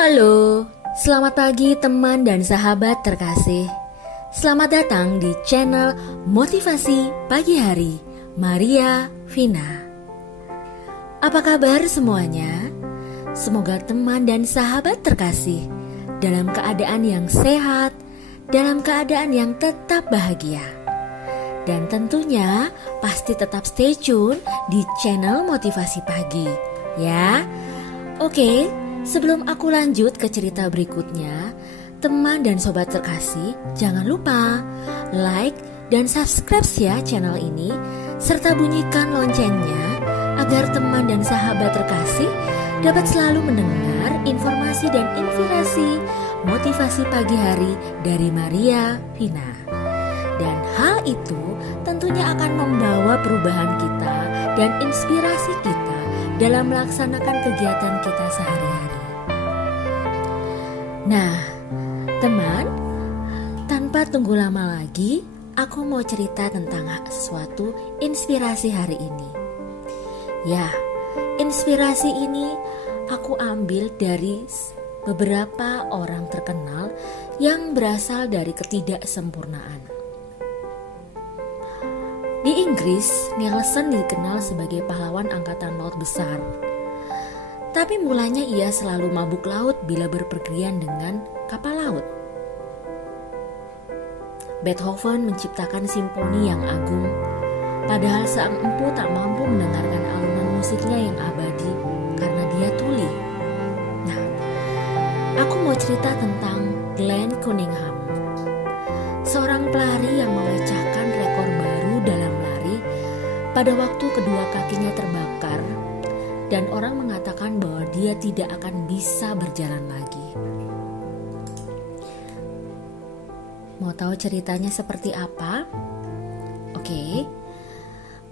Halo, selamat pagi teman dan sahabat terkasih. Selamat datang di channel Motivasi Pagi Hari Maria Vina. Apa kabar semuanya? Semoga teman dan sahabat terkasih dalam keadaan yang sehat, dalam keadaan yang tetap bahagia. Dan tentunya pasti tetap stay tune di channel Motivasi Pagi, ya. Oke, sebelum aku lanjut ke cerita berikutnya, teman dan sobat terkasih, jangan lupa like dan subscribe ya channel ini, serta bunyikan loncengnya agar teman dan sahabat terkasih dapat selalu mendengar informasi dan inspirasi motivasi pagi hari dari Maria Vina. Dan hal itu tentunya akan membawa perubahan kita dan inspirasi kita dalam melaksanakan kegiatan kita sehari-hari. Nah, teman, tanpa tunggu lama lagi, aku mau cerita tentang sesuatu inspirasi hari ini. Ya, inspirasi ini aku ambil dari beberapa orang terkenal yang berasal dari ketidaksempurnaan. Di Inggris, Nelson dikenal sebagai pahlawan angkatan laut besar. Tapi mulanya ia selalu mabuk laut bila berpergian dengan kapal laut. Beethoven menciptakan simfoni yang agung, padahal sang empu tak mampu mendengarkan alunan musiknya yang abadi karena dia tuli. Nah, aku mau cerita tentang Glenn Cunningham, seorang pelari yang memecahkan rekor baru dalam lari pada waktu kedua kakinya terbakar, dan orang mengatakan bahwa dia tidak akan bisa berjalan lagi. Mau tahu ceritanya seperti apa? Oke.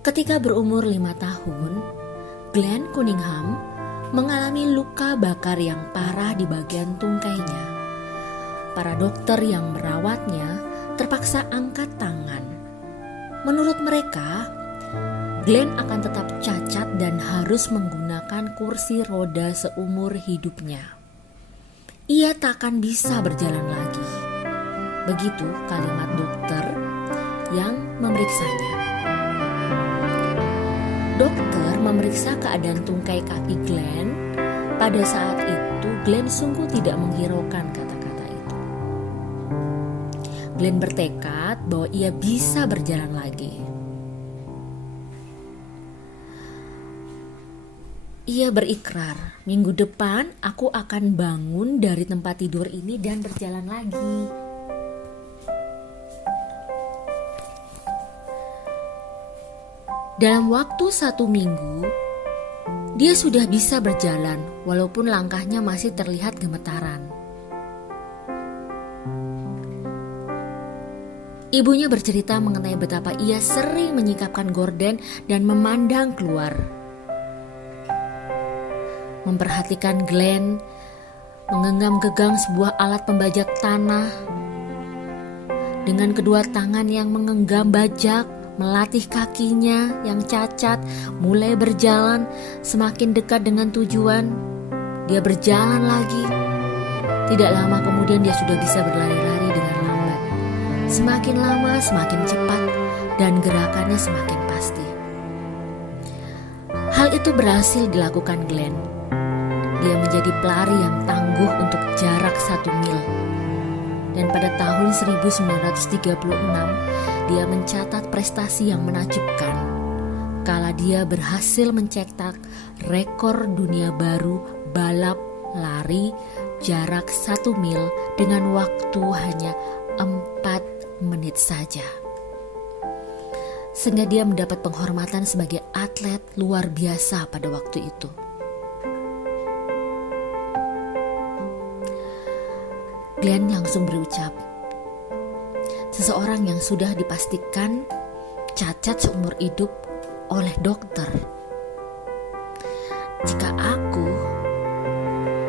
Ketika berumur 5 tahun, Glenn Cunningham mengalami luka bakar yang parah di bagian tungkainya. Para dokter yang merawatnya terpaksa angkat tangan. Menurut mereka, Glenn akan tetap cacat dan harus menggunakan kursi roda seumur hidupnya. Ia tak akan bisa berjalan lagi. Begitu kalimat dokter yang memeriksanya. Dokter memeriksa keadaan tungkai kaki Glenn. Pada saat itu, Glenn sungguh tidak menghiraukan kata-kata itu. Glenn bertekad bahwa ia bisa berjalan lagi. Ia berikrar, minggu depan aku akan bangun dari tempat tidur ini dan berjalan lagi. Dalam waktu 1 minggu, dia sudah bisa berjalan walaupun langkahnya masih terlihat gemetaran. Ibunya bercerita mengenai betapa ia sering menyingkapkan gorden dan memandang keluar. Memperhatikan Glenn menggenggam sebuah alat pembajak tanah. Dengan kedua tangan yang menggenggam bajak, melatih kakinya yang cacat mulai berjalan semakin dekat dengan tujuan. Dia berjalan lagi. Tidak lama kemudian dia sudah bisa berlari-lari dengan lambat. Semakin lama semakin cepat dan gerakannya semakin pasti. Hal itu berhasil dilakukan Glenn. Dia menjadi pelari yang tangguh untuk jarak 1 mil. Dan pada tahun 1936, dia mencatat prestasi yang menakjubkan kala dia berhasil mencetak rekor dunia baru balap lari jarak 1 mil dengan waktu hanya 4 menit saja. Sehingga dia mendapat penghormatan sebagai atlet luar biasa pada waktu itu. Glenn langsung berucap, seseorang yang sudah dipastikan cacat seumur hidup oleh dokter. Jika aku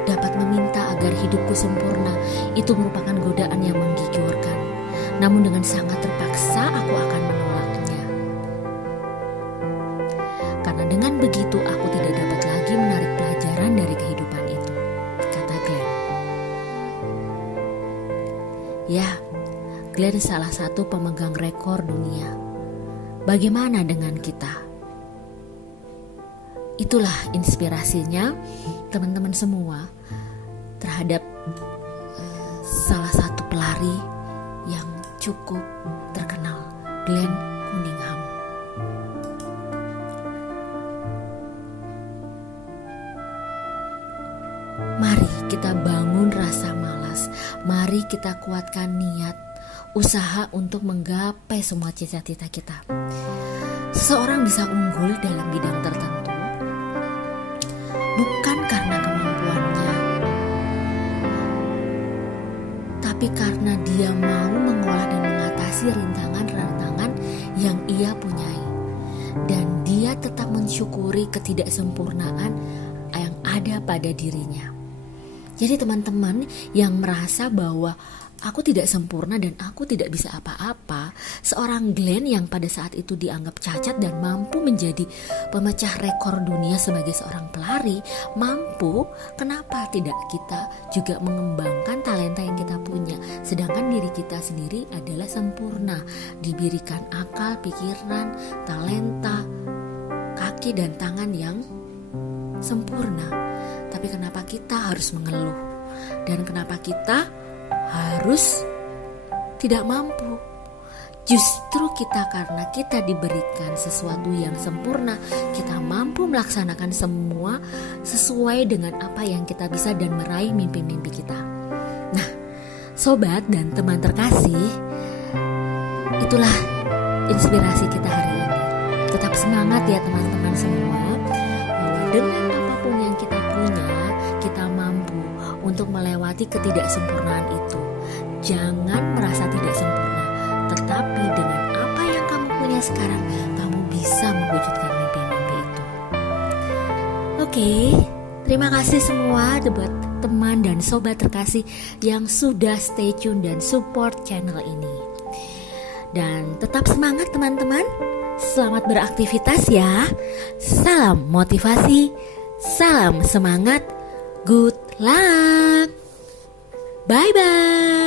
dapat meminta agar hidupku sempurna, itu merupakan godaan yang menggigurkan. Namun dengan sangat terpaksa aku akan menolaknya. Karena dengan begitu aku tidak dapat lagi menarik pelajaran dari kehidupan itu, kata Glenn. Glenn salah satu pemegang rekor dunia. Bagaimana dengan kita? Itulah inspirasinya teman-teman semua terhadap salah satu pelari yang cukup terkenal, Glenn Cunningham. Mari kita bangun rasa malas, mari kita kuatkan niat, usaha untuk menggapai semua cita-cita kita. Seseorang bisa unggul dalam bidang tertentu bukan karena kemampuannya, tapi karena dia mau mengolah dan mengatasi rintangan-rintangan yang ia punyai, dan dia tetap mensyukuri ketidaksempurnaan yang ada pada dirinya. Jadi teman-teman yang merasa bahwa aku tidak sempurna dan aku tidak bisa apa-apa, seorang Glenn yang pada saat itu dianggap cacat dan mampu menjadi pemecah rekor dunia sebagai seorang pelari, kenapa tidak kita juga mengembangkan talenta yang kita punya, sedangkan diri kita sendiri adalah sempurna, diberikan akal, pikiran, talenta, kaki dan tangan yang sempurna. Tapi kenapa kita harus mengeluh? Dan kenapa kita harus tidak mampu? Justru kita, karena kita diberikan sesuatu yang sempurna, kita mampu melaksanakan semua sesuai dengan apa yang kita bisa dan meraih mimpi-mimpi kita. Nah, sobat dan teman terkasih, itulah inspirasi kita hari ini. Tetap semangat ya teman-teman semua, bahwa dengan apapun yang kita punya, kita mampu untuk melewati ketidaksempurnaan itu. Jangan merasa tidak sempurna, tetapi dengan apa yang kamu punya sekarang, kamu bisa mewujudkan mimpi-mimpi itu. Oke, terima kasih semua buat teman dan sobat terkasih yang sudah stay tune dan support channel ini. Dan tetap semangat teman-teman, selamat beraktivitas ya. Salam motivasi, salam semangat, good luck. Bye-bye.